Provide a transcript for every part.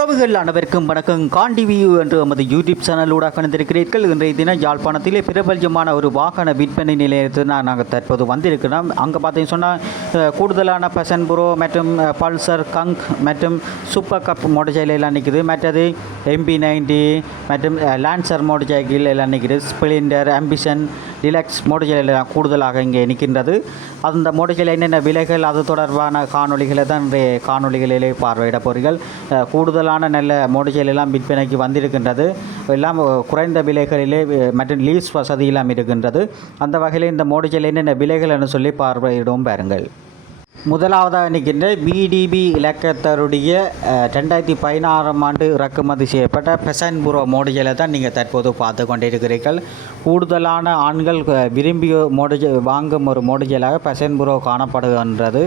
உறவுகள் அனைவருக்கும் வணக்கம் காண்டி வியூ என்று நமது யூடியூப் சேனலூடாக கணிந்திருக்கிறீர்கள் இன்றைய தினம் யாழ்ப்பாணத்திலே பிரபல்யமான ஒரு வாகன விற்பனை நிலையத்தில் நான் நாங்கள் தற்போது வந்திருக்கிறோம். அங்கே பார்த்தீங்கன்னு சொன்னால் கூடுதலான பசன் ப்ரோ மற்றும் பல்சர் கங்க் மற்றும் சூப்பர் கப் மோட்டர் சைக்கிள் எல்லாம் நிற்கிது மற்றது எம்பி நைன்டி மற்றும் லான்சர் மோட்டர் சைக்கிள் எல்லாம் நிற்கிது ஸ்பிளிண்டர் ஆம்பிஷன் டிலக்ஸ் மோட்டர் கூடுதலாக இங்கே நிற்கின்றது. அந்த மோட்டர் என்னென்ன விலைகள் அது தொடர்பான காணொளிகளை தான் இன்றைய காணொலிகளிலே பார்வையிட போகிறீர்கள். கூடுதலான நல்ல மோட்டர் எல்லாம் விற்பனைக்கு வந்திருக்கின்றது. எல்லாம் குறைந்த விலைகளிலே மற்றும் லீஸ் வசதி எல்லாம் இருக்கின்றது. அந்த வகையில் இந்த மோட்டர் என்னென்ன விலைகள் என்று சொல்லி பார்வையிடும் பாருங்கள். முதலாவதாக நிற்கின்ற பிடிபி இலக்கத்தருடைய ரெண்டாயிரத்தி பதினாறாம் ஆண்டு இறக்குமதி செய்யப்பட்ட பெசன்புரோ மோடிஜலை தான் நீங்கள் தற்போது பார்த்து கொண்டிருக்கிறீர்கள். கூடுதலான ஆண்கள் விரும்பி மோடிஜ வாங்கும் ஒரு மோடிஜலாக பெசன்புரோ காணப்படுகின்றது.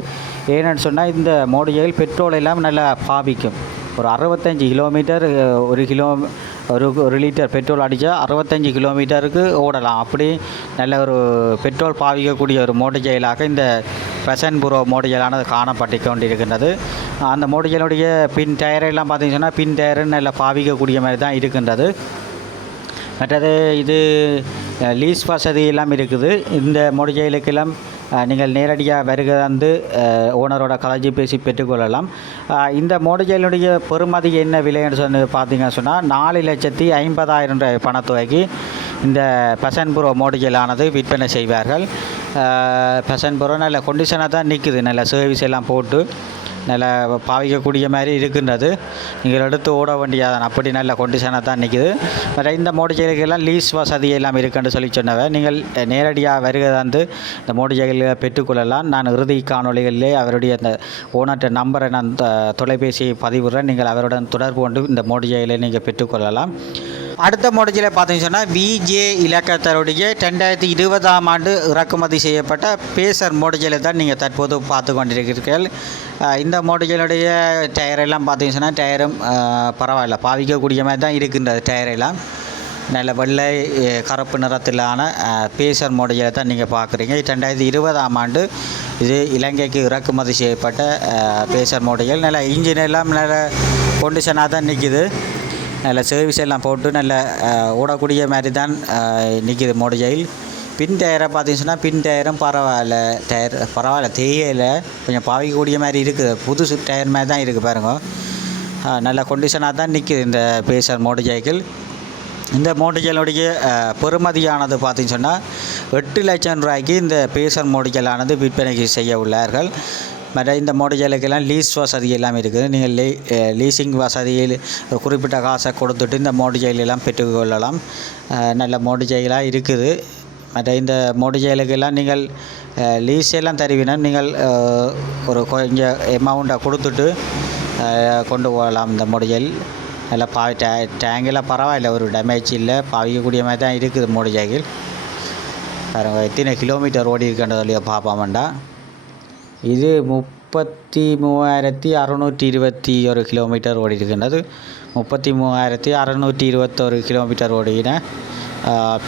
ஏன்னு சொன்னால் இந்த மோடிஜைகள் பெட்ரோல் எல்லாம் நல்லா பாவிக்கும். ஒரு அறுபத்தஞ்சி கிலோமீட்டர் ஒரு கிலோ ஒரு ஒரு லிட்டர் பெட்ரோல் அடித்தா அறுபத்தஞ்சி கிலோமீட்டருக்கு ஓடலாம். அப்படி நல்ல ஒரு பெட்ரோல் பாவிக்கக்கூடிய ஒரு மோட்டர்ஜெயிலாக இந்த பெசன் புரோ மோடிகளானது காணப்பட்டு கொண்டிருக்கின்றது. அந்த மோடிகளுடைய பின் டயரெல்லாம் பார்த்தீங்கன்னு சொன்னால் பின் டயருன்னு இல்லை பாவிக்கக்கூடிய மாதிரி தான் இருக்கின்றது. மற்றது இது லீஸ் வசதி எல்லாம் இருக்குது. இந்த மொழிகளுக்கெல்லாம் நீங்கள் நேரடியாக வருக வந்து ஓனரோட கலஞ்சி பேசி பெற்றுக்கொள்ளலாம் இந்த மோடிஜையினுடைய பெறுமதி என்ன விலைன்னு சொன்னது பார்த்தீங்கன்னு சொன்னால் நாலு லட்சத்தி ஐம்பதாயிரம் ரூபாய் பணத்தொகைக்கு இந்த பசன்புரோ மோடிஜைலானது விற்பனை செய்வார்கள். பெசன்புரோ நல்ல கொண்டிஷனாக தான் நிற்குது நல்ல சர்வீஸ் எல்லாம் போட்டு. நல்ல பாவிக்கக்கூடிய மாதிரி இருக்கின்றது. நீங்கள் எடுத்து ஓட வேண்டியதான். அப்படி நல்ல கொண்டிஷனாக தான் நிற்கிது வேறு இந்த மோடிஜைகளுக்கெல்லாம் லீஸ் வசதி எல்லாம் இருக்குன்னு சொல்லி சொன்னவ நீங்கள் நேரடியாக வருகை வந்து இந்த மோடிஜைகளில் பெற்றுக்கொள்ளலாம். நான் இறுதி காணொலிகளிலே அவருடைய அந்த ஓனர்ட்ட நம்பரை நான் தொலைபேசியை தொலைபேசி பதிவுறேன் நீங்கள் அவருடன் தொடர்பு கொண்டு இந்த மோடிஜைகளை நீங்கள் பெற்றுக்கொள்ளலாம். அடுத்த மோடிஜில் பார்த்தீங்கன்னு சொன்னால் விஜே இலக்கத்தருடைய ரெண்டாயிரத்தி இருபதாம் ஆண்டு இறக்குமதி செய்யப்பட்ட பேசர் மோடிஜிலை தான் நீங்கள் தற்போது பார்த்து கொண்டிருக்கிறீர்கள். இந்த இந்த மோட்டிகளுடைய டயரெல்லாம் பார்த்தீங்கன்னு சொன்னால் டயரும் பரவாயில்ல. பாவிக்கக்கூடிய மாதிரி தான் இருக்கின்றது டயரெல்லாம். நல்ல வெள்ளை கருப்பு நிறத்திலான பேசர் மோடிஜிலை தான் நீங்கள் பார்க்குறீங்க. ரெண்டாயிரத்தி இருபதாம் ஆண்டு இது இலங்கைக்கு இறக்குமதி செய்யப்பட்ட பேசர் மோடிகள் நல்ல இன்ஜின் எல்லாம் நல்ல கொண்டிஷனாக தான் நிற்கிது நல்ல சர்வீஸ் எல்லாம் போட்டு நல்ல ஓடக்கூடிய மாதிரி தான் நிற்கிது மோடிஜைல் பின் டயரை பார்த்தீங்கன்னா பின் டயரும் பரவாயில்ல. டயர் பரவாயில்ல. தேயில கொஞ்சம் பாவிக்கக்கூடிய மாதிரி இருக்குது. புதுசு டயர் மாதிரி தான் இருக்குது பாருங்க. நல்ல கொண்டிஷனாக தான் நிற்கிது இந்த பேசர் மோடிஜைக்கிள் இந்த மோடிஜலுடைய பெறுமதியானது பார்த்தீங்கன்னு சொன்னால் எட்டு லட்சம் ரூபாய்க்கு இந்த பேசர் மோடிஜலானது விற்பனைக்கு செய்ய உள்ளார்கள். மற்ற இந்த மோடிஜலுக்கெல்லாம் லீஸ் வசதி எல்லாம் இருக்குது. நீங்கள் லீ லீசிங் வசதியில் குறிப்பிட்ட காசை கொடுத்துட்டு இந்த மோடிஜைல் எல்லாம் பெற்றுக்கொள்ளலாம் நல்ல மோடிஜைலாக இருக்குது. மற்ற இந்த மோடிஜைலுக்கெல்லாம் நீங்கள் லீஸ் எல்லாம் தருவினா நீங்கள் ஒரு கொஞ்சம் எமௌண்ட்டை கொடுத்துட்டு கொண்டு போகலாம் இந்த மோடிஜைல் நல்லா பா டே டேங்கெல்லாம் பரவாயில்ல ஒரு டேமேஜ் இல்லை பாவிக்கக்கூடிய மாதிரி தான் இருக்குது மோடி சைக்கிள் பாருங்க எத்தனை கிலோமீட்டர் ஓடி இருக்கின்றதுலையோ பார்ப்பாமண்டா இது முப்பத்தி மூவாயிரத்தி அறநூற்றி இருபத்தி ஒரு கிலோமீட்டர் ஓடி இருக்கின்றது. முப்பத்தி மூவாயிரத்தி அறநூற்றி இருபத்தொரு கிலோமீட்டர் ஓடின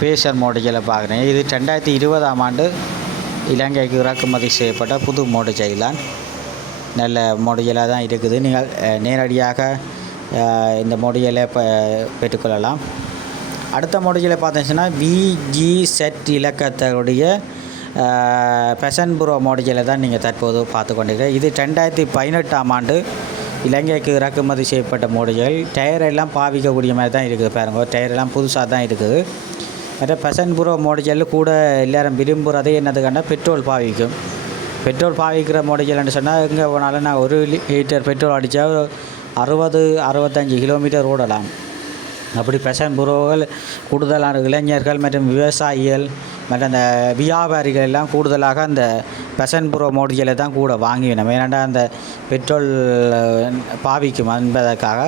பேசர் மோடிஜலை பார்க்குறேன். இது ரெண்டாயிரத்தி இருபதாம் ஆண்டு இலங்கைக்கு இறக்குமதி செய்யப்பட்ட புது மோடிஜைலான் நல்ல மோடிஜலாக தான் இருக்குது. நீங்கள் நேரடியாக இந்த மோடிஜலை ப பெற்றுக்கொள்ளலாம். அடுத்த மோடிஜலை பார்த்தீங்கன்னா விஜி செட் இலக்கத்தருடைய பெசன்புரோ மோடிஜலை தான் நீங்கள் தற்போது பார்த்து கொண்டிருக்கிறீங்க இது ரெண்டாயிரத்தி பதினெட்டாம் ஆண்டு இலங்கைக்கு இறக்குமதி செய்யப்பட்ட மோடிகள் டயர் எல்லாம் பாவிக்கக்கூடிய மாதிரி தான் இருக்குது பாருங்க. டயர் எல்லாம் புதுசாக தான் இருக்குது. மற்ற பெசன்புரோ மோடிஜல் கூட எல்லாரும் விரும்புகிறதே என்னதுக்கான பெட்ரோல் பாவிக்கும். பெட்ரோல் பாவிக்கிற மோடிஜல்னு சொன்னால் எங்கே போனாலும் நான் ஒரு லிட்டர் பெட்ரோல் அடித்தா அறுபது அறுபத்தஞ்சி கிலோமீட்டர் ஓடலாம். அப்படி பெசன் புரோகள் கூடுதலான இளைஞர்கள் மற்றும் விவசாயிகள் மற்றும் அந்த வியாபாரிகள் எல்லாம் கூடுதலாக அந்த பெசன் புரோ மோடிகளை தான் கூட வாங்கிவினோம் வேணும் ஏன்னாண்டா அந்த பெட்ரோல் பாவிக்கும் என்பதற்காக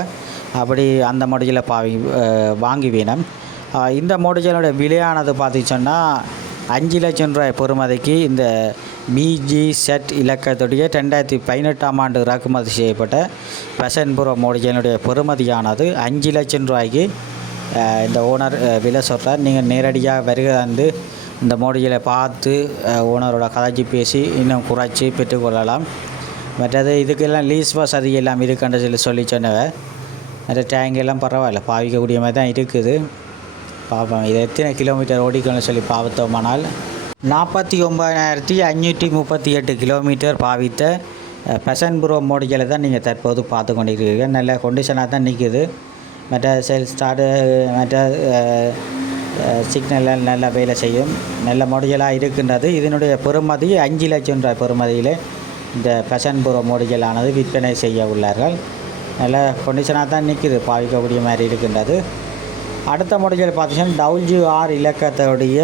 அப்படி அந்த மோடிகளை பாவி வாங்கிவினோம் இந்த மோடிகளோட விலையானது பார்த்திச்சோன்னா அஞ்சு லட்சம் ரூபாய் பெறுமதிக்கு இந்த பிஜி செட் இலக்கத்துடைய ரெண்டாயிரத்தி பதினெட்டாம் ஆண்டு இறக்குமதி செய்யப்பட்ட பெசன்புரோ மோடிஜனுடைய பெறுமதியானது அஞ்சு லட்சம் ரூபாய்க்கு இந்த ஓனர் விலை சொல்கிறார் நீங்கள் நேரடியாக வருகை வந்து இந்த மோடிகளை பார்த்து ஓனரோட கதைச்சி பேசி இன்னும் குறைச்சி பெற்றுக்கொள்ளலாம் மற்றது இதுக்கெல்லாம் லீஸ் வசதி எல்லாம் இருக்குன்ற சொல்லி சொல்லி சொன்னவ மற்ற டேங்க் எல்லாம் பரவாயில்ல பாவிக்கக்கூடிய மாதிரி தான் இருக்குது. பார்ப்போம் இது எத்தனை கிலோமீட்டர் ஓடிக்கணும்னு சொல்லி பார்த்தோமானால் நாற்பத்தி ஒம்பதாயிரத்தி அஞ்சூற்றி முப்பத்தி எட்டு கிலோமீட்டர் பாவித்த பெசன் ப்ரோ மோடிகளை தான் நீங்கள் தற்போது பார்த்து கொண்டிருக்கிறீர்கள் நல்ல கொண்டிஷனாக தான் நிற்குது மற்ற செல் ஸ்டார்டு மற்ற சிக்னலில் நல்ல வேலை செய்யும். நல்ல மோடிகளாக இருக்கின்றது. இதனுடைய பெறுமதி அஞ்சு லட்சம் ரூபாய் பெறுமதியில் இந்த பெசன் ப்ரோ மோடிகளானது விற்பனை செய்ய உள்ளார்கள். நல்ல கொண்டிஷனாக தான் நிற்குது பாவிக்கக்கூடிய மாதிரி இருக்கின்றது. அடுத்த மோடிகள் பார்த்தீங்கன்னா டவுல்ஜி ஆர் இலக்கத்தோடைய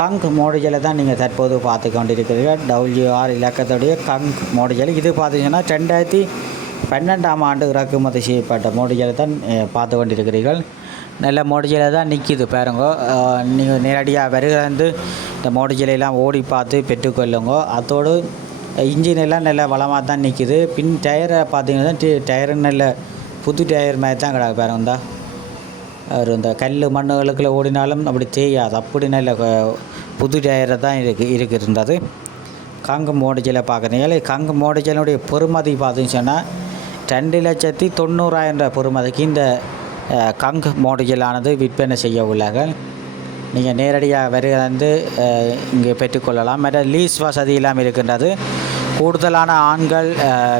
கங்க் மோடிஜலை தான் நீங்கள் தற்போது பார்த்து கொண்டிருக்கிறீர்கள். டவுல்ஜி இலக்கத்துடைய கங்க் மாடல் இது பார்த்தீங்கன்னா ரெண்டாயிரத்தி பன்னெண்டாம் ஆண்டு இறக்குமதி செய்யப்பட்ட மோடிஜலை தான் பார்த்து கொண்டிருக்கிறீர்கள். நல்ல மோடிஜலை தான் நிற்கிது பாருங்க. நீங்கள் நேரடியாக வருகை வந்து இந்த மோடிஜலையெல்லாம் ஓடி பார்த்து பெற்றுக்கொள்ளுங்க. அதோடு இன்ஜின் எல்லாம் நல்ல வளமாக தான் நிற்கிது பின் டயரை பார்த்தீங்கன்னா டி- டயரு நல்ல புது டயர் மாதிரி தான் கிடக்கு பாருங்க ஒரு இந்த கல் மண்ணுகளுக்குள்ள ஓடினாலும் அப்படி தேயாது அப்படி நல்ல புது டயரை தான் இருக்கு இருந்தது கங்கு மோடிஜலை பார்க்குறீங்க கங்கு மோடிஜலுடைய பெருமதி பார்த்தீங்கன்னு சொன்னால் ரெண்டு லட்சத்தி தொண்ணூறாயிரம் ரூபாய் பெறுமதிக்கு இந்த அஹ், கங்கு மோடிஜலானது விற்பனை செய்ய உள்ளார்கள் நீங்கள் நேரடியாக வருகை வந்து இங்கே பெற்றுக்கொள்ளலாம். மற்ற லீஸ் வசதி எல்லாம் இருக்கின்றது. கூடுதலான ஆண்கள்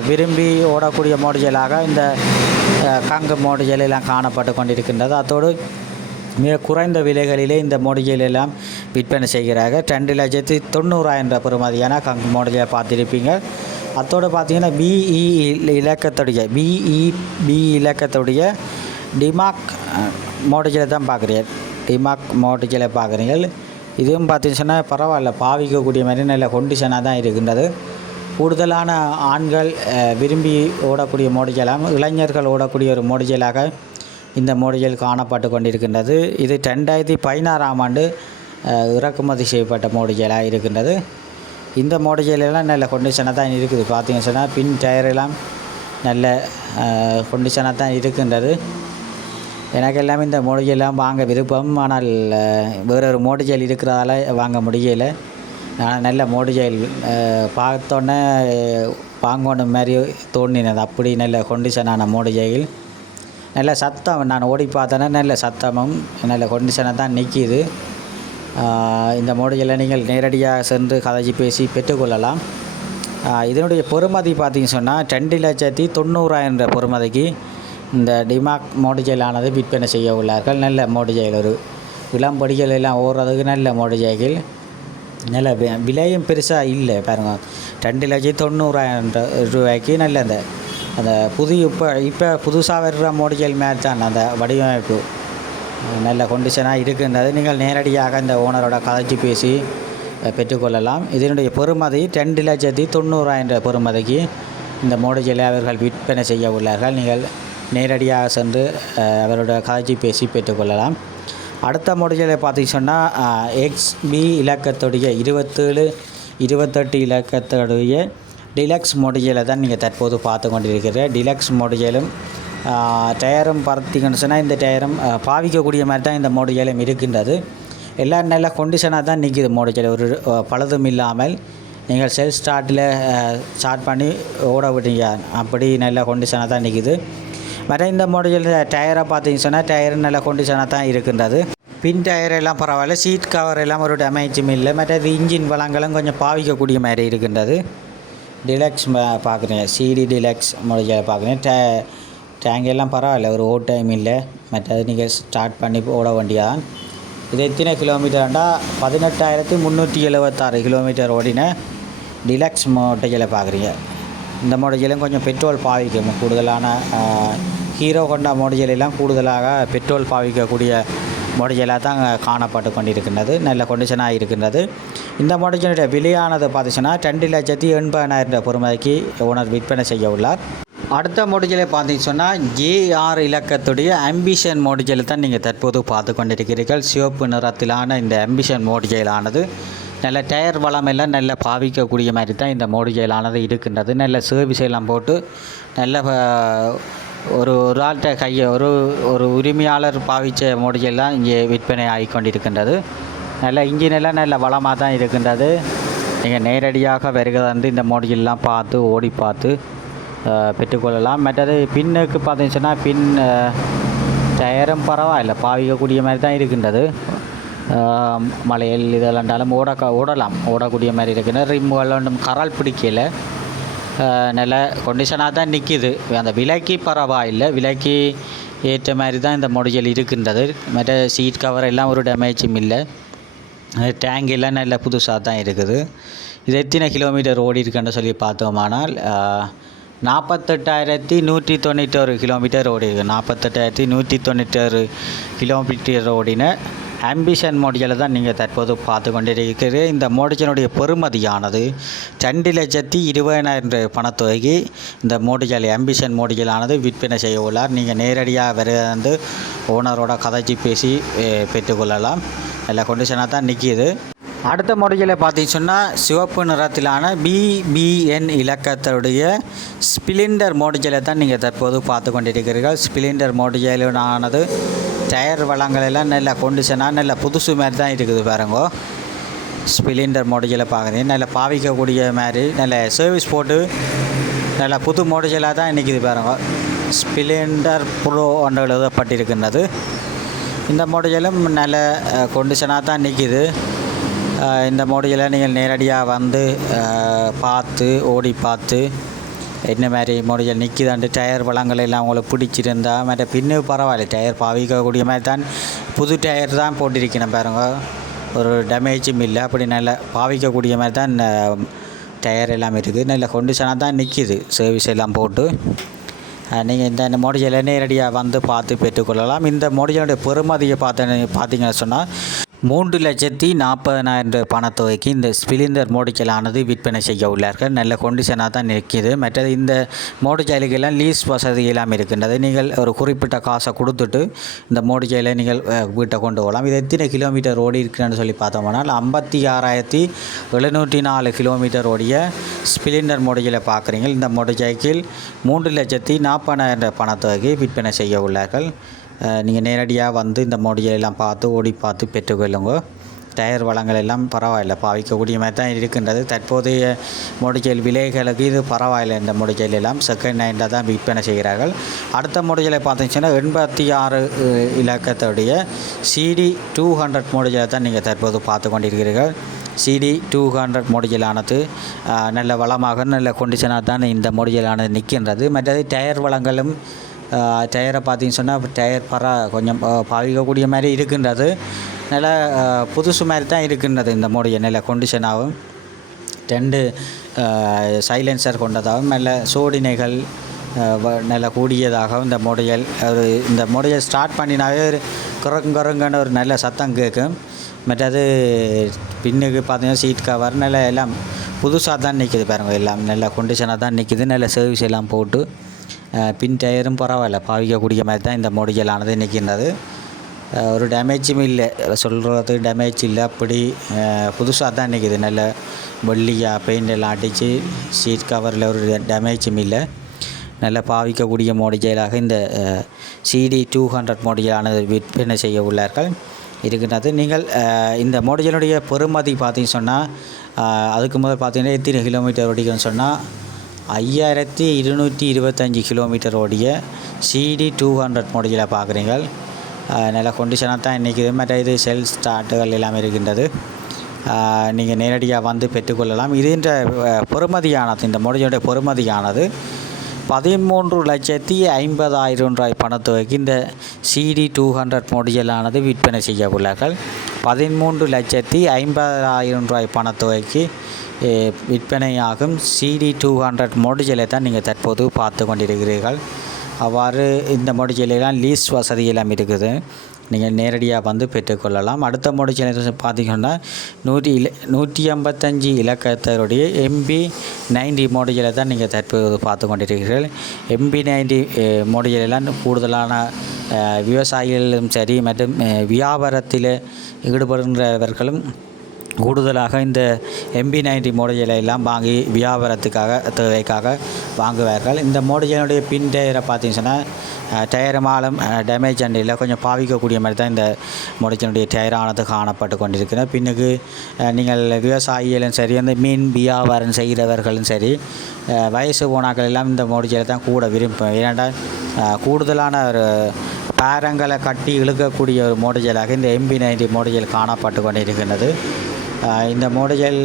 விரும்பி ஓடக்கூடிய மோடிஜலாக இந்த கங்கு மோடிஜல் எல்லாம் காணப்பட்டு கொண்டிருக்கின்றது. அத்தோடு மிக குறைந்த விலைகளிலே இந்த மோடிகள் எல்லாம் விற்பனை செய்கிறார்கள். ரெண்டு லட்சத்தி தொண்ணூறாயிரம் என்ற பெறுமதியான கங்கு மோடிகளை பார்த்துருப்பீங்க. அத்தோடு பார்த்தீங்கன்னா பிஇ இலக்கத்துடைய பிஇ பி இலக்கத்துடைய டிமாக் மோடிகளை தான் பார்க்குறீங்க. டிமாக் மோடிகளை பார்க்குறீங்கள் இதுவும் பார்த்தீங்கன்னா பரவாயில்ல பாவிக்கக்கூடிய மாதிரி நல்ல கொண்டிஷனாக தான் இருக்கின்றது. கூடுதலான ஆண்கள் விரும்பி ஓடக்கூடிய மோடிஜலாம் இளைஞர்கள் ஓடக்கூடிய ஒரு மோடிஜலாக இந்த மோடிஜல் காணப்பட்டு கொண்டிருக்கின்றது. இது ரெண்டாயிரத்தி பதினாறாம் ஆண்டு இறக்குமதி செய்யப்பட்ட மோடிஜலாக இருக்கின்றது. இந்த மோடிஜலெல்லாம் நல்ல கொண்டிஷனாக தான் இருக்குது. பார்த்தீங்கன்னு சொன்னால் பின் டயரெல்லாம் நல்ல கொண்டிஷனாக தான் இருக்கின்றது. எனக்கு எல்லாமே இந்த மோடிஜெல்லாம் வாங்க விருப்பம். ஆனால் வேறொரு மோடிகள் இருக்கிறதால வாங்க முடியலை. நான் நல்ல மோடிஜெல் பார்த்தோன்னே வாங்கணும் மாதிரி தோணினது அப்படி நல்ல கொண்டிஷனான மோடிஜெயில் நல்ல சத்தம் நான் ஓடி பார்த்தேன்னா நல்ல சத்தமும் நல்ல கொண்டிஷனாக தான் நிற்கிது இந்த மோடிஜெல்லை நீங்கள் நேரடியாக சென்று கதைச்சி பேசி பெற்றுக்கொள்ளலாம். இதனுடைய பொறுமதி பார்த்தீங்க சொன்னால் ரெண்டு லட்சத்தி தொண்ணூறாயிரம் பொறுமதிக்கு இந்த டிமாக் மோடிஜைலானது விற்பனை செய்ய உள்ளார்கள். நல்ல மோடிஜைகள் ஒரு இளம்படிகள் எல்லாம் ஓடுறதுக்கு நல்ல மோடிஜைகள் நல்ல விலையும் பெருசாக இல்லை பாருங்கள் ரெண்டு லட்சத்தி தொண்ணூறாயிரம் ரூபாய்க்கு நல்ல அந்த அந்த புது இப்போ இப்போ புதுசாக வர்ற மோடிகள் மாதிரி தான் அந்த வடிவமைப்பு நல்ல கொண்டிஷனாக இருக்குன்றது நீங்கள் நேரடியாக இந்த ஓனரோட கதைச்சி பேசி பெற்றுக்கொள்ளலாம் இதனுடைய பெறுமதி ரெண்டு லட்சத்தி தொண்ணூறாயிரம் பெறுமதிக்கு இந்த மோடிஜலை அவர்கள் விற்பனை செய்ய உள்ளார்கள் நீங்கள் நேரடியாக சென்று அவரோட கதைச்சி பேசி பெற்றுக்கொள்ளலாம் அடுத்த மோடிஜலை பார்த்தீங்க சொன்னால் எக்ஸ்பி இலக்கத்துடைய இருபத்தேழு இருபத்தெட்டு இலக்கத்துடைய டிலக்ஸ் மோடிஜலை தான் நீங்கள் தற்போது பார்த்து கொண்டிருக்கிற டிலக்ஸ் மோடிஜலும் டயரும் பார்த்திங்கன்னு சொன்னால் இந்த டயரும் பாவிக்கக்கூடிய மாதிரி தான் இந்த மோடியலும் இருக்கின்றது. எல்லாம் நல்ல கொண்டிஷனாக தான் நிற்கிது மோடிஜல் ஒரு பழுதும் இல்லாமல் நீங்கள் செல் ஸ்டார்ட்டில் ஸ்டார்ட் பண்ணி ஓட விட்டீங்க அப்படி நல்ல கொண்டிஷனாக தான் நிற்கிது மற்ற இந்த மாடல் டயரை பார்த்தீங்கன்னு சொன்னால் டயரும் நல்ல கொண்டிஷனாக தான் இருக்கின்றது. பின் டயர் எல்லாம் பரவாயில்ல. சீட் கவர் எல்லாம் ஒரு டேமேஜும் இல்லை. மற்றது இன்ஜின் வளங்களும் கொஞ்சம் பாவிக்கக்கூடிய மாதிரி இருக்கின்றது. டிலக்ஸ் பார்க்குறீங்க சிடி டிலக்ஸ் மாடல் பார்க்குறீங்க டே டேங்க் எல்லாம் பரவாயில்ல. ஒரு ஓட் டைம் இல்லை. மற்றது நீங்கள் ஸ்டார்ட் பண்ணி ஓட வேண்டியதான் இது எத்தனை கிலோமீட்டர்ண்டா பதினெட்டாயிரத்தி முந்நூற்றி எழுபத்தாறு கிலோமீட்டர் ஓடின டிலக்ஸ் மாடலை பார்க்குறீங்க. இந்த மாடலும் கொஞ்சம் பெட்ரோல் பாவிக்கும். கூடுதலான ஹீரோ கொண்டா மாடல் கூடுதலாக பெட்ரோல் பாவிக்கக்கூடிய மாடலாக தான் காணப்பட்டு கொண்டிருக்கின்றது நல்ல கொண்டிஷனாக இருக்கின்றது. இந்த மாடலுடைய விலையானது பார்த்துச்சுன்னா ரெண்டு லட்சத்தி எண்பதாயிரம் பொறுமதிக்கு ஓனர் விற்பனை செய்ய உள்ளார். அடுத்த மோடிஜலை பார்த்தீங்கன்னு சொன்னால் ஜேஆர் இலக்கத்துடைய அம்பிஷன் மோடிஜலை தான் நீங்கள் தற்போது பார்த்து கொண்டிருக்கிறீர்கள். சிவப்பு நிறத்திலான இந்த அம்பிஷன் மோடிஜைலானது நல்ல டயர் வளமெல்லாம் நல்ல பாவிக்கக்கூடிய மாதிரி தான் இந்த மோடிஜைலானது இருக்கின்றது. நல்ல சர்வீஸ் எல்லாம் போட்டு நல்ல ஒரு ஒரு ஆள்கிட்ட கையை ஒரு ஒரு உரிமையாளர் பாவித்த மோடிஜல் தான் இங்கே விற்பனை ஆகி கொண்டிருக்கின்றது. நல்ல இன்ஜின் எல்லாம் நல்ல வளமாக தான் இருக்கின்றது. நீங்கள் நேரடியாக வருகை வந்து இந்த மோடிஜெல்லாம் பார்த்து ஓடி பார்த்து பெற்றுக்கொள்ளலாம். மற்றது பின்னுக்கு பார்த்தீங்கன்னு சொன்னால் பின் டயரும் பரவாயில்ல. பாவிக்கக்கூடிய மாதிரி தான் இருக்கின்றது. மலையில் மலையில் இதெல்லாண்டாலும் ஓட ஓடலாம். ஓடக்கூடிய மாதிரி இருக்கின்றது. ரிம்முகள் ஒன்றும் கரால் பிடிக்கலை. நல்ல கொண்டிஷனாக தான் நிற்கிது அந்த விலைக்கு பரவாயில்லை. விலைக்கு ஏற்ற மாதிரி தான் இந்த மாடல் இருக்கின்றது. மற்ற சீட் கவர் எல்லாம் ஒரு டேமேஜும் இல்லை. டேங்க் எல்லாம் நல்ல புதுசாக தான் இருக்குது. இது எத்தனை கிலோமீட்டர் ஓடி இருக்குன்னு சொல்லி பார்த்தோமானால் நாற்பத்தெட்டாயிரத்தி நூற்றி தொண்ணூற்றொரு கிலோமீட்டர் ஓடி இருக்குது நாற்பத்தெட்டாயிரத்தி நூற்றி தொண்ணூற்றொரு கிலோமீட்டர் ஓடின ஆம்பிஷன் மோடியில் தான் நீங்கள் தற்போது பார்த்து கொண்டிருக்கிறீர்கள் இந்த மோடிஜனுடைய பெறுமதியானது ரெண்டு லட்சத்தி இருபதாயிரம் ரூபாய் பணத்தொகைக்கு இந்த மோடிஜல் ஆம்பிஷன் மோடிஜலானது விற்பனை செய்ய உள்ளார். நீங்கள் நேரடியாக வர வந்து ஓனரோட கதைச்சி பேசி பெற்றுக்கொள்ளலாம் எல்லா கொண்டிஷனாக தான் நிற்கிது அடுத்த மாடலில் பார்த்தீங்கன்னு சொன்னால் சிவப்பு நிறத்திலான பிபிஎன் இலக்கத்துடைய ஸ்பிலிண்டர் மோடிஜலை தான் நீங்கள் தற்போது பார்த்து கொண்டிருக்கிறீர்கள் ஸ்பிலிண்டர் மோடிஜலானது டயர் வளங்கள் எல்லாம் நல்ல கொண்டிஷனாக நல்ல புதுசு மாதிரி தான் இருக்குது பாருங்கோ. ஸ்பிலிண்டர் மாடலில் பார்க்குறீங்க. நல்ல பாவிக்கக்கூடிய மாதிரி நல்ல சர்வீஸ் போட்டு நல்ல புது மாடலாக தான் நிற்கிது பாருங்க. ஸ்பிலிண்டர் ப்ரோ என்று எழுதப்பட்டிருக்கின்றது இந்த மாடலும் நல்ல கொண்டிஷனாக தான் நிற்கிது இந்த மாடலில் நீங்கள் நேரடியாக வந்து பார்த்து ஓடி பார்த்து என்ன மாதிரி மாடல் நிற்கிதாண்டு டயர் வளங்கள் எல்லாம் அவங்களுக்கு பிடிச்சிருந்தா மற்ற பின்னு பரவாயில்ல டயர் பாவிக்கக்கூடிய மாதிரி தான் புது டயர் தான் போட்டிருக்கணும் பாருங்க. ஒரு டேமேஜும் இல்லை அப்படி நல்ல பாவிக்கக்கூடிய மாதிரி தான் டயர் எல்லாம் இருக்குது. நல்ல கொண்டிஷனாக தான் நிற்கிது சர்வீஸ் எல்லாம் போட்டு. நீங்கள் இந்த இந்த நேரடியாக வந்து பார்த்து பெற்றுக்கொள்ளலாம். இந்த மாடலுடைய பெருமதியை பார்த்து பார்த்தீங்கன்னு சொன்னால் மூன்று லட்சத்தி நாற்பதனாயிரம் ரூபாய் பணத்தொகைக்கு இந்த ஸ்பிலிண்டர் மோடிச்சலானது விற்பனை செய்ய உள்ளார்கள். நல்ல கொண்டிஷனாக தான் நிற்கிது. மற்றது இந்த மோடிச்சாலைக்கெல்லாம் லீஸ் வசதி எல்லாம் இருக்கின்றது. நீங்கள் ஒரு குறிப்பிட்ட காசை கொடுத்துட்டு இந்த மோடிச்சாலை நீங்கள் வீட்டை கொண்டு போகலாம். இது எத்தனை கிலோமீட்டர் ஓடி இருக்குன்னு சொல்லி பார்த்தோம்னால் ஐம்பத்தி ஆறாயிரத்தி எழுநூற்றி நாலு கிலோமீட்டர் ஓடிய ஸ்பிலிண்டர் மோடிஜில் பார்க்குறீங்க. இந்த மோடிச்சைக்கில் மூன்று லட்சத்தி நாற்பதாயிரம் ரூபாய் பணத்தொகைக்கு விற்பனை செய்ய உள்ளார்கள். நீங்கள் நேரடியாக வந்து இந்த மொழியெல்லாம் பார்த்து ஓடி பார்த்து பெற்றுக்கொள்ளுங்க டயர் வளங்கள் எல்லாம் பரவாயில்ல. பாவிக்கக்கூடிய மாதிரி தான் இருக்கின்றது. தற்போதைய மோடிஜல் விலைகளுக்கு இது பரவாயில்லை. இந்த மோடிஜல் எல்லாம் செகண்ட் ஹேண்டில் தான் விற்பனை செய்கிறார்கள். அடுத்த மோடிஜலை பார்த்தீங்கன்னா எண்பத்தி ஆறு இலக்கத்துடைய சிடி டூ ஹண்ட்ரட் மோடிஜலை தான் நீங்கள் தற்போது பார்த்து கொண்டிருக்கிறீர்கள். சிடி டூ ஹண்ட்ரட் மோடிஜலானது நல்ல வளமாக நல்ல கொண்டிஷனாக தான் இந்த மோடிஜலானது நிற்கின்றது மற்றது டயர் வளங்களும் டயரை பார்த்தீங்கன்னு சொன்னால் டயர் பரா கொஞ்சம் பாவிக்கக்கூடிய மாதிரி இருக்கின்றது. நல்லா புதுசு மாதிரி தான் இருக்கின்றது இந்த மோடைய நல்ல கொண்டிஷனாகவும் ரெண்டு சைலன்சர் கொண்டதாகவும் நல்ல சோடினைகள் நல்ல கூடியதாகவும் இந்த முடையல் ஒரு இந்த மோடையை ஸ்டார்ட் பண்ணினாவே ஒரு குரங்கு குரங்குன்னு ஒரு நல்ல சத்தம் கேட்கும். மற்றது பின்னுக்கு பார்த்தீங்கன்னா சீட் கவர் நல்ல எல்லாம் புதுசாக தான் நிற்கிது பாருங்கள் எல்லாம் நல்ல கொண்டிஷனாக தான் நிற்கிது நல்ல சர்வீஸ் எல்லாம் போட்டு. பின் டயரும் பரவாயில்ல. பாவிக்கக்கூடிய மாதிரி தான் இந்த மோடியலானது நிற்கின்றது ஒரு டேமேஜும் இல்லை. சொல்கிறது டேமேஜ் இல்லை. அப்படி புதுசாக தான் நிற்கிது நல்ல வெள்ளியாக பெயிண்ட் எல்லாம் அடித்து சீட் கவரில் ஒரு டேமேஜும் இல்லை. நல்ல பாவிக்கக்கூடிய மோடிஜலாக இந்த சிடி டூ ஹண்ட்ரட் மோடிஜலானது விற்பனை செய்ய உள்ளார்கள். இருக்கின்றது. நீங்கள் இந்த மோடிஜலுடைய பெறுமதி பார்த்தீங்கன்னு சொன்னால் அதுக்கு முதல் பார்த்தீங்கன்னா எத்தனை கிலோமீட்டர் ஓடிக்கணும்னு சொன்னால் ஐயாயிரத்தி இருநூற்றி இருபத்தஞ்சி கிலோமீட்டர் ஓடிய சிடி டூ ஹண்ட்ரட் மாடலில் பார்க்குறீங்க நல்ல கொண்டிஷனாக தான் இன்றைக்கி மற்ற இது செல் ஸ்டார்ட்டுகள் எல்லாமே இருக்கின்றது. நீங்கள் நேரடியாக வந்து பெற்றுக்கொள்ளலாம். இதுன்ற பொறுமதியானது இந்த மாடலினுடைய பொறுமதியானது பதிமூன்று லட்சத்தி ஐம்பதாயிரம் ரூபாய் பணத்தொகைக்கு இந்த சிடி டூ ஹண்ட்ரட் மாடலானது விற்பனை செய்ய உள்ளார்கள். பதிமூன்று லட்சத்தி ஐம்பதாயிரம் ரூபாய் பணத்தொகைக்கு விற்பனையாகும். சிடி டூ ஹண்ட்ரட் மாடலை தான் நீங்கள் தற்போது பார்த்து கொண்டிருக்கிறீர்கள். அவ்வாறு இந்த மாடலெல்லாம் லீஸ் வசதி எல்லாம் இருக்குது. நீங்கள் நேரடியாக வந்து பெற்றுக்கொள்ளலாம் அடுத்த மாடல் பார்த்தீங்கன்னா நூற்றி இல நூற்றி ஐம்பத்தஞ்சு இலக்கத்தருடைய எம்பி நைன்டி மாடலை தான் நீங்கள் தற்போது பார்த்து கொண்டிருக்கிறீர்கள். எம்பி நைன்டி மாடலெல்லாம் கூடுதலான விவசாயிகளும் சரி மற்றும் வியாபாரத்தில் ஈடுபடுகின்றவர்களும் கூடுதலாக இந்த எம்பி நைன்டி மோடஜலை எல்லாம் வாங்கி வியாபாரத்துக்காக தேவைக்காக வாங்குவார்கள். இந்த மோடஜனுடைய பின் டயரை பார்த்தீங்கன்னா டயர் மாலம் டேமேஜ் அண்டில் கொஞ்சம் பாவிக்கக்கூடிய மாதிரி தான் இந்த மோடஜனுடைய டயரானது காணப்பட்டு கொண்டிருக்கிறது. பின்னுக்கு நீங்கள் விவசாயிகளும் சரி அந்த மீன் வியாபாரம் செய்கிறவர்களும் சரி வயசு போனாக்கள் எல்லாம் இந்த மோடிஜலை தான் கூட விரும்பும். ஏனென்றால் கூடுதலான ஒரு பேரங்களை கட்டி இழுக்கக்கூடிய ஒரு மோடிஜலாக இந்த எம்பி நைன்டி மோடஜல் காணப்பட்டு கொண்டிருக்கின்றது. இந்த மோடஜல்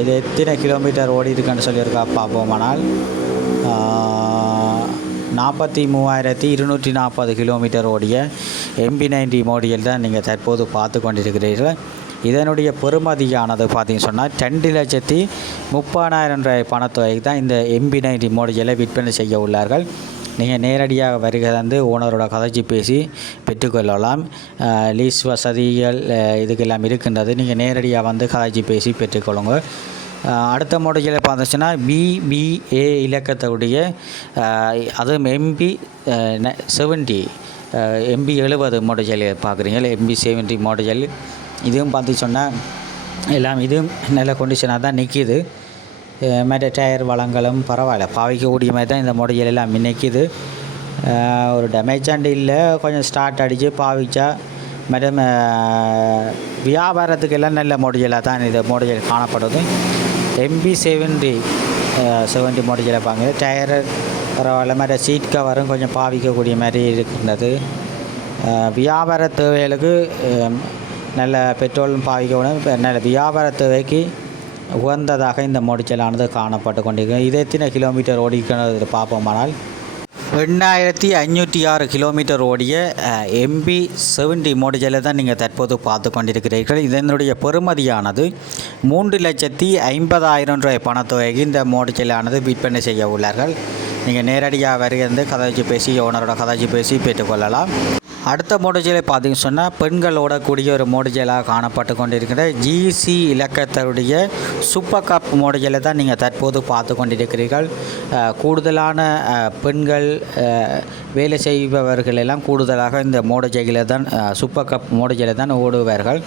இது எத்தனை கிலோமீட்டர் ஓடி இருக்குன்னு சொல்லியிருக்கா பார்ப்போமானால் நாற்பத்தி மூவாயிரத்தி இருநூற்றி நாற்பது கிலோமீட்டர் ஓடிய எம்பி நைன்டி மோடியில் தான் நீங்கள் தற்போது பார்த்து கொண்டிருக்கிறீர்கள். இதனுடைய பெறுமதியானது பார்த்தீங்கன்னு சொன்னால் ரெண்டு லட்சத்தி முப்பதாயிரம் ரூபாய் பணத்தொகைக்கு தான் இந்த எம்பி நைன்டி மோடியலை விற்பனை செய்ய உள்ளார்கள். நீங்கள் நேரடியாக வருகை வந்து ஓனரோட கதைச்சி பேசி பெற்றுக்கொள்ளலாம். லீஸ் வசதிகள் இதுக்கெல்லாம் இருக்கின்றது. நீங்கள் நேரடியாக வந்து கதைச்சி பேசி பெற்றுக்கொள்ளுங்க. அடுத்த மாடலில் பார்த்துச்சுன்னா பிபிஏ இலக்கத்தோடைய அதுவும் எம்பி செவன்ட்டி எம்பி எழுபது மாடல் பார்க்குறீங்களா எம்பி செவன்ட்டி மாடல் இதுவும் பார்த்து சொன்னால் எல்லாம் இதுவும் நல்ல கண்டிஷனாக தான் நிற்கிது மற்ற டயர் வளங்களும் பரவாயில்ல. பாவிக்கக்கூடிய மாதிரி தான் இந்த மாடல் எல்லாம் நினைக்குது ஒரு டேமேஜாண்டு இல்லை கொஞ்சம் ஸ்டார்ட் அடித்து பாவிச்சா மேடம் வியாபாரத்துக்கெல்லாம் நல்ல மாடலாக தான் இந்த மாடல் காணப்படுது. எம்பி செவன்டி செவன்டி மாடலில் பாங்க டயரு பரவாயில்ல மாதிரி சீட் கவரும் கொஞ்சம் பாவிக்கக்கூடிய மாதிரி இருக்கின்றது. வியாபார தேவைகளுக்கு நல்ல பெட்ரோலும் பாவிக்கணும் இப்ப நல்ல வியாபார தேவைக்கு உகந்ததாக இந்த மோடிச்சலானது காணப்பட்டு கொண்டிருக்கிறது. இது எத்தனை கிலோமீட்டர் ஓடிக்கிறது பார்ப்போமானால் எண்ணாயிரத்தி ஐநூற்றி ஆறு கிலோமீட்டர் ஓடிய எம்பி செவன்டி மோடிஜலை தான் நீங்கள் தற்போது பார்த்து கொண்டிருக்கிறீர்கள். இதனுடைய பெறுமதியானது மூன்று லட்சத்தி ஐம்பதாயிரம் ரூபாய் பணத்தொகைக்கு இந்த மோடிஜலானது விற்பனை செய்ய உள்ளார்கள். நீங்கள் நேரடியாக வருகிறது கதைச்சி பேசி ஓனரோட கதைச்சி பேசி பெற்றுக்கொள்ளலாம் அடுத்த மோடஜலை பார்த்தீங்கன்னு சொன்னால் பெண்களோட கூடிய ஒரு மோடஜலாக காணப்பட்டு கொண்டிருக்கிற ஜிசி இலக்கத்தருடைய சூப்பர் கப் மோடஜலை தான் நீங்கள் தற்போது பார்த்து கொண்டிருக்கிறீர்கள். கூடுதலான பெண்கள் வேலை செய்பவர்கள் எல்லாம் கூடுதலாக இந்த மூடஜைகளை தான் சூப்பர் கப் மோடஜலை தான் ஓடுவார்கள்.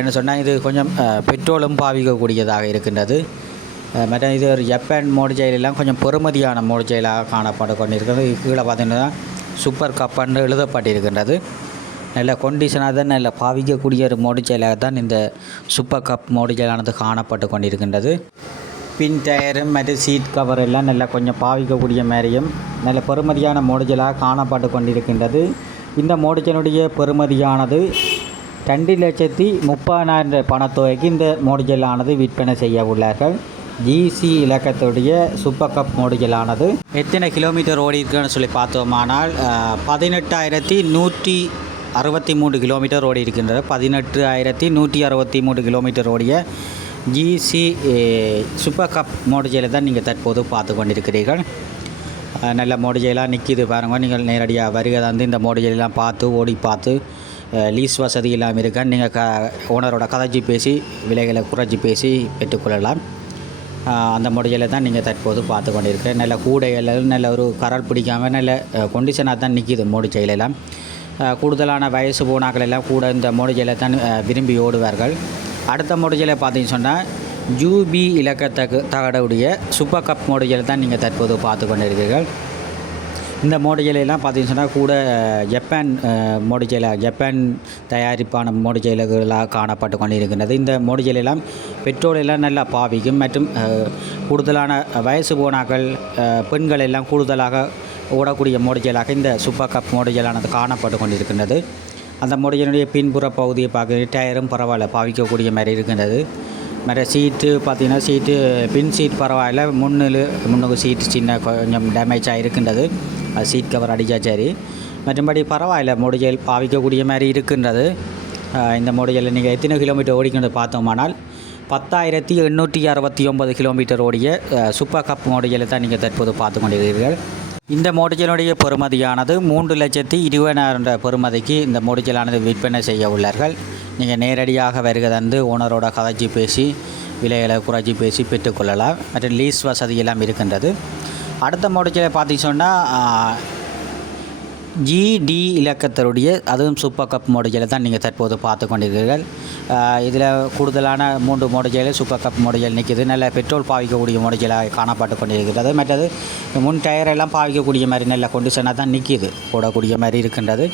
என்ன சொன்னால் இது கொஞ்சம் பெட்ரோலும் பாவிக்கக்கூடியதாக இருக்கின்றது. மற்ற இது ஒரு ஜப்பான் மோடிஜைலெல்லாம் கொஞ்சம் பெறுமதியான மோடிஜைலாக காணப்பட்டு கொண்டிருக்கிறது. இது கீழே பார்த்தீங்கன்னா சூப்பர் கப்பான்னு எழுதப்பட்டிருக்கின்றது. நல்ல கொண்டிஷனாக தான் நல்ல பாவிக்கக்கூடிய ஒரு மோடிஜைலாக தான் இந்த சூப்பர் கப் மோடிஜைலானது காணப்பட்டு கொண்டிருக்கின்றது. பின் டயரும் மற்றும் சீட் கவர் எல்லாம் நல்லா கொஞ்சம் பாவிக்கக்கூடிய மாதிரியும் நல்ல பெறுமதியான மோடிஜலாக காணப்பட்டு கொண்டிருக்கின்றது. இந்த மோடிஜனுடைய பெறுமதியானது ரெண்டு லட்சத்தி முப்பதாயிரம் பணத்தொகைக்கு இந்த மோடிஜலானது விற்பனை செய்ய உள்ளார்கள். ஜிசி இலக்கத்துடைய சூப்பர் கப் மோடிஜலானது எத்தனை கிலோமீட்டர் ஓடி இருக்குன்னு சொல்லி பார்த்தோமானால் பதினெட்டாயிரத்தி நூற்றி அறுபத்தி மூன்று கிலோமீட்டர் ஓடி இருக்கின்றது பதினெட்டு ஆயிரத்தி நூற்றி அறுபத்தி மூன்று கிலோமீட்டர் ஓடிய ஜிசி சூப்பர் கப் மோடிஜையில் தான் நீங்கள் தற்போது பார்த்து கொண்டிருக்கிறீர்கள். நல்ல மோடிஜையெல்லாம் நிற்கிது பாருங்கள் நீங்கள் நேரடியாக வருகை வந்து இந்த மோடிஜைலாம் பார்த்து ஓடி பார்த்து லீஸ் வசதி இல்லாமல் இருக்க நீங்கள் க ஓனரோட கதைச்சி பேசி விலைகளை குறைச்சி பேசி பெற்றுக்கொள்ளலாம். அந்த முறையில் தான் நீங்கள் தற்போது பார்த்து கொண்டிருக்க நல்ல கூடைகள் நல்ல ஒரு கரல் பிடிக்காமல் நல்ல கொண்டிஷனாக தான் நிற்கிது மோடிஜைலெல்லாம் கூடுதலான வயசு போனாக்கள் எல்லாம் கூட இந்த மோடிஜையில் தான் விரும்பி ஓடுவார்கள். அடுத்த மோடிஜையில் பார்த்தீங்கன்னு சொன்னால் ஜூபி இலக்கத்தகு தகடுடைய சூப்பர் கப் மோடிஜையில் தான் நீங்கள் தற்போது பார்த்து கொண்டிருக்கிறீர்கள். இந்த மோடிஜைலெல்லாம் பார்த்தீங்கன்னு சொன்னால் கூட ஜப்பான் மோடிஜைல ஜப்பான் தயாரிப்பான மோடிஜைலர்களாக காணப்பட்டு கொண்டிருக்கின்றது. இந்த மோடிஜைலெல்லாம் பெட்ரோல் எல்லாம் நல்லா பாவிக்கும். மற்றும் கூடுதலான வயசு போனாக்கள் பெண்கள் எல்லாம் கூடுதலாக ஓடக்கூடிய மோடிஜைலாக இந்த சூப்பர் கப் மோடிஜைலானது காணப்பட்டு கொண்டிருக்கின்றது. அந்த மோடிஜனுடைய பின்புற பகுதியை பார்க்க டயரும் பரவாயில்ல பாவிக்கக்கூடிய மாதிரி இருக்கின்றது. மற்ற சீட்டு பார்த்தீங்கன்னா சீட்டு பின் சீட் பரவாயில்ல. முன்னில் முன்னுக்கு சீட்டு சின்ன கொஞ்சம் டேமேஜ் ஆகிருக்கின்றது அது சீட் கவர் அடித்தா சரி. மற்றபடி பரவாயில்ல மோடிஜல் பாவிக்கக்கூடிய மாதிரி இருக்கின்றது. இந்த மோடிஜலில் நீங்கள் எத்தனை கிலோமீட்டர் ஓடிக்கின்றது பார்த்தோமானால் பத்தாயிரத்தி எண்ணூற்றி அறுபத்தி ஒன்பது கிலோமீட்டர் ஓடிய சூப்பர் கப் முடியலை தான் நீங்கள் தற்போது பார்த்து கொண்டிருக்கிறீர்கள். இந்த மோடிஜனுடைய பெறுமதியானது மூன்று லட்சத்தி இருபதாயிரம் பெறுமதிக்கு இந்த மோடிஜலானது விற்பனை செய்ய உள்ளார்கள். நீங்கள் நேரடியாக வருகை தந்து ஓனரோட கதைச்சி பேசி விலைகளை குறைச்சி பேசி பெற்றுக்கொள்ளலாம் மற்றும் லீஸ் வசதி எல்லாம் இருக்கின்றது. அடுத்த மோடிஜலை பார்த்தீங்க சொன்னால் ஜிடி இலக்கத்தருடைய அதுவும் சூப்பர் கப் மோடிஜலை தான் நீங்கள் தற்போது பார்த்து கொண்டிருக்கிறீர்கள். இதில் கூடுதலான மூன்று மோடஜையில் சூப்பர் கப் மோடஜல் நிற்கிது நல்ல பெட்ரோல் பாவிக்கக்கூடிய மோடஜலாக காணப்பட்டு கொண்டிருக்கிறது. மற்றது முன் டயர் எல்லாம் பாவிக்கக்கூடிய மாதிரி நல்ல கொண்டிஷனாக தான் நிற்கிது போடக்கூடிய மாதிரி இருக்கின்றது.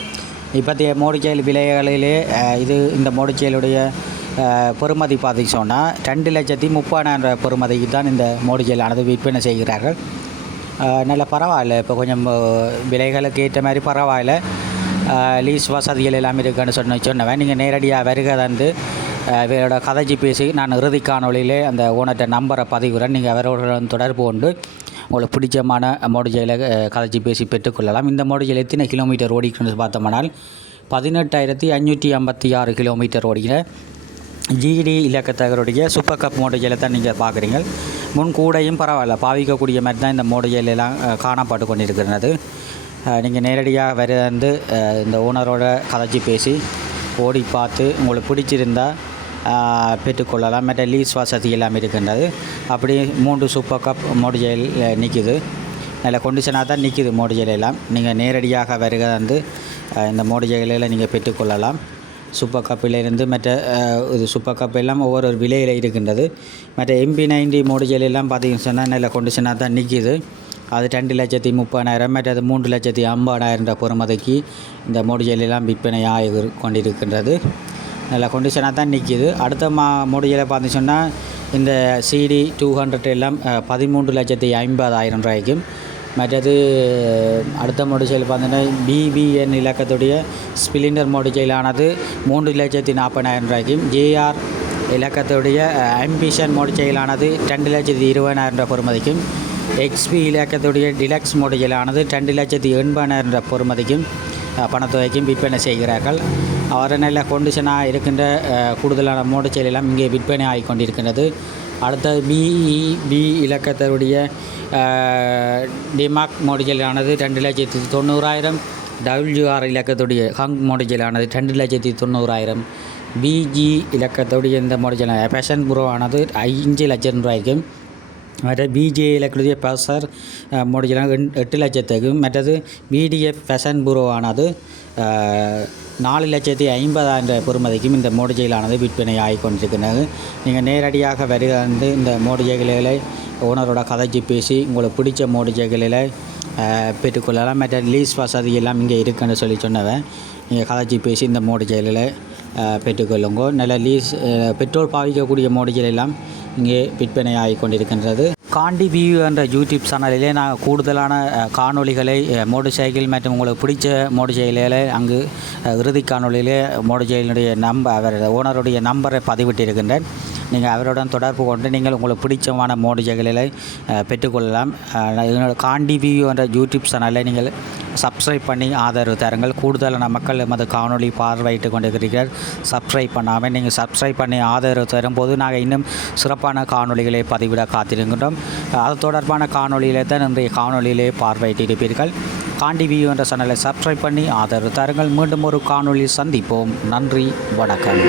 இப்போதைய மோடிச்செயல் விலைகளிலே இது இந்த மோடிச்செயலுடைய பெறுமதி பார்த்திங்க சொன்னால் ரெண்டு லட்சத்தி முப்பதாயிரம் ரூபாய் பெறுமதிக்கு தான் இந்த மோடிச்செயலானது விற்பனை செய்கிறார்கள். நல்ல பரவாயில்ல. இப்போ கொஞ்சம் விலைகளுக்கு ஏற்ற மாதிரி பரவாயில்ல. லீஸ் வசதிகள் எல்லாம் இருக்குன்னு சொன்ன சொன்னவன். நீங்கள் நேரடியாக வருக வந்து இவரோட கதைச்சி பேசி நான் இறுதி காணொளியிலே அந்த ஓனர்கிட்ட நம்பரை பதிவுறேன். நீங்கள் அவர்களுடன் தொடர்பு கொண்டு உங்களுக்கு பிடிச்சமான மோடிஜையில் கதைச்சி பேசி பெற்றுக்கொள்ளலாம் இந்த மோடிஜையில் எத்தனை கிலோமீட்டர் ஓடிக்கணும்னு பார்த்தோம்னால் பதினெட்டாயிரத்தி அஞ்சூற்றி ஐம்பத்தி ஆறு கிலோமீட்டர் ஓடிக்கிற ஜிடி இலக்கத்தகருடைய சூப்பர் கப் மோடஜையில் தான் நீங்கள் பார்க்குறீங்க. முன்கூடையும் பரவாயில்ல பாவிக்கக்கூடிய மாதிரி தான் இந்த மோடஜைல் எல்லாம் காணப்பட்டு கொண்டிருக்கிறது. நீங்கள் நேரடியாக வர வந்து இந்த ஓனரோட கதைச்சி பேசி ஓடி பார்த்து உங்களுக்கு பிடிச்சிருந்தால் பெற்றுக்கொள்ளலாம் மற்ற லீஸ் வசதி எல்லாம் இருக்கின்றது. அப்படி மூன்று சூப்பர் கப் மோடிஜைல் நிற்கிது நல்ல கொண்டிஷனாக தான் நிற்கிது மோடிஜைல் எல்லாம். நீங்கள் நேரடியாக வருக வந்து இந்த மோடிஜைகளில் நீங்கள் பெற்றுக்கொள்ளலாம் சூப்பர் கப்பிலிருந்து மற்ற இது சூப்பர் கப் எல்லாம் ஒவ்வொரு ஒரு விலையில் இருக்கின்றது. மற்ற எம்பி நைன்டி மோடிஜைல் எல்லாம் பார்த்தீங்கன்னு சொன்னால் நல்ல கொண்டிஷனாக தான் நிற்கிது அது ரெண்டு லட்சத்தி முப்பதாயிரம் மற்றது மூன்று லட்சத்தி ஐம்பதாயிரம் பொறுமதிக்கு இந்த மோடிஜைல் எல்லாம் விற்பனை ஆகி கொண்டிருக்கின்றது. நல்ல கொண்டிஷனாக தான் நிற்கிது அடுத்த மா முடியலை பார்த்து சொன்னால் இந்த சிடி டூ ஹண்ட்ரட் எல்லாம் பதிமூன்று லட்சத்தி ஐம்பதாயிரம் ரூபாய்க்கும். மற்றது அடுத்த மோடிச்சையில் பார்த்தீங்கன்னா பிபிஎன் இலக்கத்துடைய ஸ்பிலிண்டர் மோடிச்சையிலானது மூன்று லட்சத்தி நாற்பதாயிரம் ரூபாய்க்கும். ஜேஆர் இலக்கத்துடைய ஆம்பிஷன் மோடிச்சையிலானது ரெண்டு லட்சத்தி இருபதாயிரம் ரூபாய் பொறுமதிக்கும். எக்ஸ்பி இலக்கத்துடைய டிலக்ஸ் மோடிச்சையிலானது ரெண்டு லட்சத்தி எண்பதாயிரம் பொறுமதிக்கும் பணத்தொகைக்கும் விற்பனை செய்கிறார்கள். அவரை நல்ல கொண்டிஷனாக இருக்கின்ற கூடுதலான மோடச்செயல் எல்லாம் இங்கே விற்பனை ஆகி கொண்டிருக்கின்றது. அடுத்த பிஇபி e, இலக்கத்தருடைய டிமாக் மோடிஜலானது ரெண்டு லட்சத்தி தொண்ணூறாயிரம். டபிள்யூஆர் இலக்கத்துடைய ஹங் மோடிஜலானது ரெண்டு லட்சத்தி தொண்ணூறாயிரம். பிஜி இலக்கத்துடைய இந்த மோடிஜல் பேஷன் ப்ரோ ஆனது அஞ்சு லட்சம் ரூபாய்க்கும் மற்ற பிஜே இலக்கத்துடைய பேசர் முடிஞ்சலாம் எட்டு லட்சத்துக்கும் மற்றது பிடிஎஃப் ஃபேஷன் புரோ ஆனது நாலு லட்சத்தி ஐம்பதாயிரம் பொறுமதிக்கும் இந்த மோடிஜைகளானது விற்பனை ஆகி கொண்டிருக்கிறது. நீங்கள் நேரடியாக வருக வந்து இந்த மோடிஜைகளை ஓனரோட கதைச்சி பேசி உங்களுக்கு பிடிச்ச மோடிஜைகளில் பெற்றுக்கொள்ளலாம் மற்ற லீஸ் வசதி எல்லாம் இங்கே இருக்குன்னு சொல்லி சொன்னவன். நீங்கள் கதைச்சி பேசி இந்த மோடிஜைகளில் பெற்றுக்கொள்ளுங்க நல்ல லீஸ் பெட்ரோல் பாவிக்கக்கூடிய மோடிகள் எல்லாம் இங்கே விற்பனை ஆகி கொண்டிருக்கின்றது காண்டி வியூ என்ற யூடியூப் சேனலிலே நான் கூடுதலான காணொளிகளை மோட்டர் சைக்கிள் மற்றும் உங்களுக்கு பிடிச்ச மோட்டர் சைக்கிள்களை அங்கு இறுதி காணொளியிலே மோட்டர் நம்பர் அவர் ஓனருடைய நம்பரை பதிவிட்டிருக்கின்றேன். நீங்கள் அவருடன் தொடர்பு கொண்டு நீங்கள் உங்களுக்கு பிடிச்சமான மோட்டர் பெற்றுக்கொள்ளலாம். என்னோட காண்டி வியூ என்ற யூடியூப் சேனலை நீங்கள் சப்ஸ்கிரைப் பண்ணி ஆதரவு தருங்கள். கூடுதலான மக்கள் எமது காணொலி பார்வையிட்டு கொண்டிருக்கிறீர்கள் சப்ஸ்கிரைப் பண்ணாமல் நீங்கள் சப்ஸ்கிரைப் பண்ணி ஆதரவு தரும்போது நாங்கள் இன்னும் சிறப்பான காணொளிகளை பதிவிட காத்திருக்கின்றோம். அது தொடர்பான காணொளியிலே தான் இன்றைய காணொளியிலே பார்வையிட்டு இருப்பீர்கள் காண்டி வியூ என்ற சேனலை சப்ஸ்கிரைப் பண்ணி ஆதரவு தருங்கள். மீண்டும் ஒரு காணொளி சந்திப்போம். நன்றி. வணக்கம்.